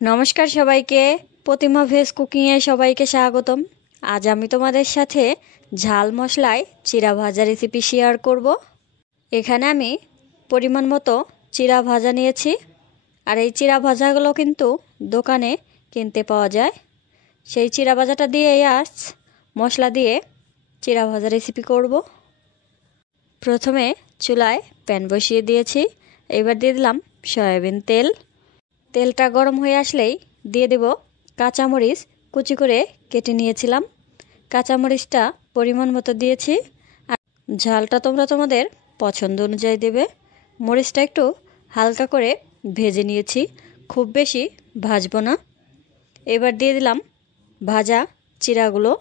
নমস্কার সবাইকে, প্রতিমা ভেজ কুকিংয়ে সবাইকে স্বাগতম। আজ আমি তোমাদের সাথে ঝাল মশলায় চিড়া ভাজা রেসিপি শেয়ার করব। এখানে আমি পরিমাণ মতো চিড়া ভাজা নিয়েছি, আর এই চিড়া ভাজাগুলো কিন্তু দোকানে কিনতে পাওয়া যায়। সেই চিড়া ভাজাটা দিয়েই আজ মশলা দিয়ে চিড়া ভাজা রেসিপি করব। প্রথমে চুলায় প্যান বসিয়ে দিয়েছি, এবার দিয়ে দিলাম সয়াবিন তেল। তেলটা গরম হয়ে আসলেই দিয়ে দেব কাঁচামরিচ, কুচি করে কেটে নিয়েছিলাম। কাঁচামরিচটা পরিমাণ মতো দিয়েছি, আর ঝালটা তোমরা তোমাদের পছন্দ অনুযায়ী দেবে। মরিচটা একটু হালকা করে ভেজে নিয়েছি, খুব বেশি ভাজবো না। এবার দিয়ে দিলাম ভাজা চিড়াগুলো,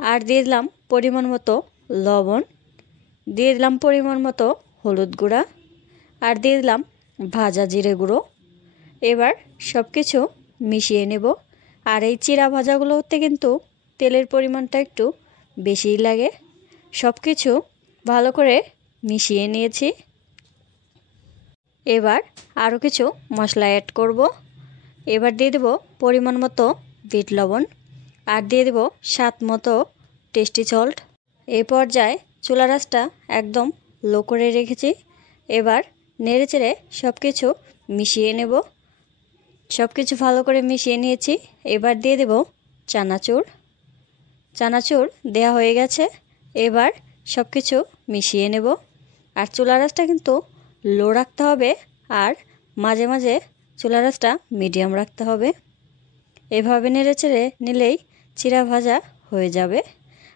আর দিয়ে দিলাম পরিমাণ মতো লবণ, দিয়ে দিলাম পরিমাণ মতো হলুদ গুঁড়া, আর দিয়ে দিলাম ভাজা জিরে গুঁড়ো। এবার সব কিছু মিশিয়ে নেব। আর এই চিড়া ভাজাগুলোতে কিন্তু তেলের পরিমাণটা একটু বেশিই লাগে। সব কিছু ভালো করে মিশিয়ে নিয়েছি। এবার আরও কিছু মশলা অ্যাড করব। এবার দিয়ে দেব পরিমাণ মতো বিট লবণ, আর দিয়ে দেব স্বাদ মতো টেস্টি সল্ট। এই পর্যায়ে চুলা আঁচটা একদম লো করে রেখেছি। এবার নেড়ে চেড়ে সব কিছু মিশিয়ে নেব। সব কিছু ভালো করে মিশিয়ে নিয়েছি। এবার দিয়ে দেব চানাচুর। চানাচুর দেয়া হয়ে গেছে। এবার সব কিছু মিশিয়ে নেব। আর চুলার আঁচটা কিন্তু লো রাখতে হবে, আর মাঝে মাঝে চুলার আঁচটা মিডিয়াম রাখতে হবে। এভাবে নেড়ে চেড়ে নিলেই চিড়া ভাজা হয়ে যাবে।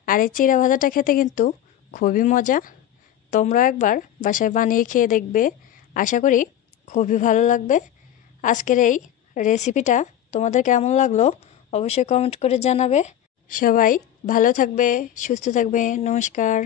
আর এই চিড়া ভাজাটা খেতে কিন্তু খুবই মজা। তোমরা একবার বাসায় বানিয়ে খেয়ে দেখবে, আশা করি খুবই ভালো লাগবে। আজকের এই রেসিপিটা তোমাদের কেমন লাগলো অবশ্যই কমেন্ট করে জানাবে। সবাই ভালো থাকবে, সুস্থ থাকবে। নমস্কার।